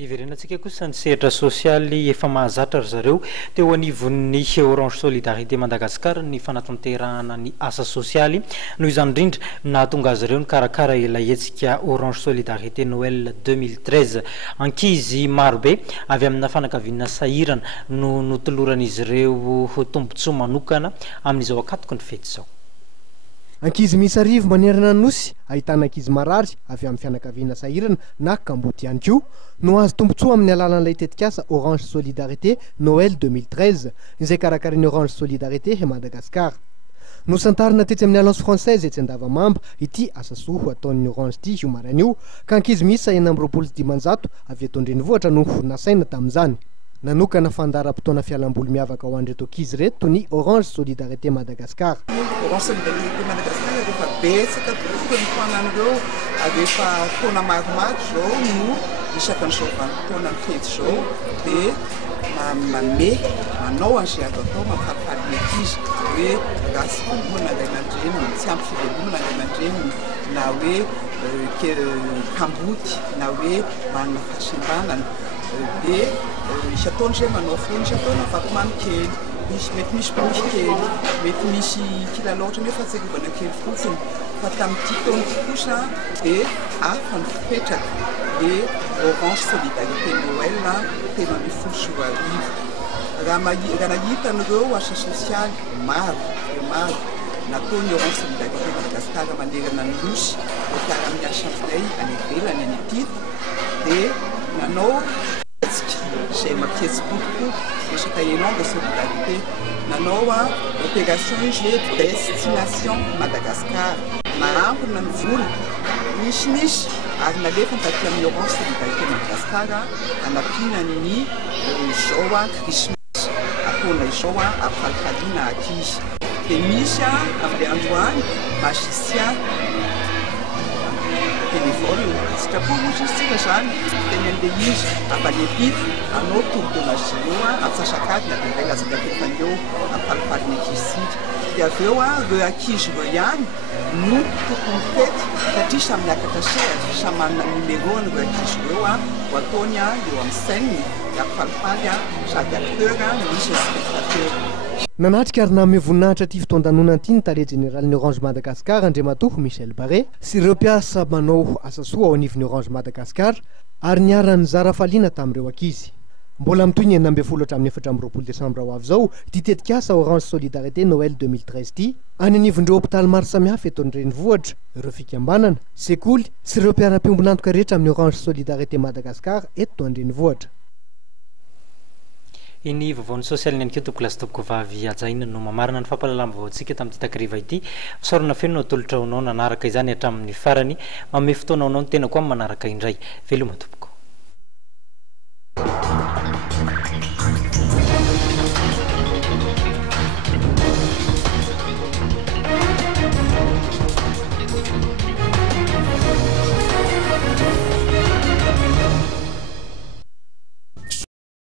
Iverenantsika kosa ny sehatra sosialy efa mahazatra ry zareo teo anivon'ny Orange Solidarité Madagasikara ny fanatanterahana ny asa sosialy noho izany indrindra nahatonga azy ireo ny karakara ilay hetsika Orange Solidarité Noël 2013 ankizy marobe avy amina fanakaviana sahirana no notoloran'izy ireo tombontsoa manokana amin'izao akatoky ny fety izao. Ankizy misy arivo manerana nosy ahitana ankizy marary avy amin'ny fianakaviana sahirana na Kamboty ihany koa no azo tombontsoa amin'ny alalan'ilay tetikasa Orange Solidarité Noël 2013 izay karakarin'ny Orange Solidarité e Madagasikara. Nosantarina tetsy amin'ny Alliance Française etsy Andavamamba ity asa soa ataon'ny Orange ity io maraina io ka ankizy misy 470 avy eto andrenivohitra no nasaina tamin'izany. Nanokana fandaharam-potoana fialamboly miavaka ho an'ireto ankizy reto ny Orange Solidarité Madagasikara. Orange Solidarité Madagasikara rehefa betsaka tokoa ny foanan'ireo rehefa taona maromaro zao no isakan'izao vanim-potoana ny fety zao dia manao an'izay azo atao mampifalifaly ny ankizy hoe rasy fivelomana indray aman-dreny, tsy ampy fivelomana indray aman-dreny na hoe Kamboty na hoe manana fahasembanana dia isataony zay manao foana isataona vatomamy kely mety misy boky kely mety misy kilalaotra nefa tserovana kely fotsiny fa tamin'ity taona ity kosa dia hafa ny fipetraka dia Orange Solidarité Noël tena mifolo sy roa arivo raha nahitan'ireo asa sosialy maro nataony Orange Solidarité Madagasikara manerana ny nosy fiara amin'ny asanay any ivelany any atity dia nanao zay mampietsy kotokoa resaka élan de solidarité nanao opération jeu destination Madagascar naampona ny vola nisy ary nalefa taty amin'ny Orange Solidarité Madagascar anampiana ny zao Christmas ataona izao ampifalifaliana ankizy dia misy amin'ny andro any magicien téléphone sitrapo motritsika zany teny an'ilay izy ampalepity anao tour de magie eo atsasakady na dia indray lazaka tefaneo ampalipaliny ankizitsika dia avy eo ireo ankizy ireo ihany no tokony fety satria samy miakatra sehatra samy manana numéroany ireo ankizy ireo ho ataony eo amin'ny scène ampifalifaly sady acteur misy spectateur. Nanatrika ary nanome voninahitra ity fotoan-danonana ity ny tare généralin'ny Orange Madagasikara Andriamatoa Michel Barré sy ireo mpiasa manao asa soa ao anivon'ny Orange Madagasikara ary niarany zara faliana tamin'ireo ankizy. Mbola mitoy ny 24 Desambra ho avy zao ity tetikasa Orange Solidarité Noël 2013 ity any anivon'ireo hôpitaly maro samihafa eto andrenivohitra, ireo fikambanana, sekoly sy ireo mpiara-piombonantoka rehetra amin'ny Orange Solidarité Madagasikara eto andrenivohitra. Iny vaovaon'ny sosialy ihany koa toko lasa toko vavy ajaina no mamarina ny fampalalana vaoantsika tamin'ity takriva ity sorona feno no atolotra honao nanaraka izany hatramin'ny farany manome fotoana honao ny tena koa manaraka indray veloma tompoko.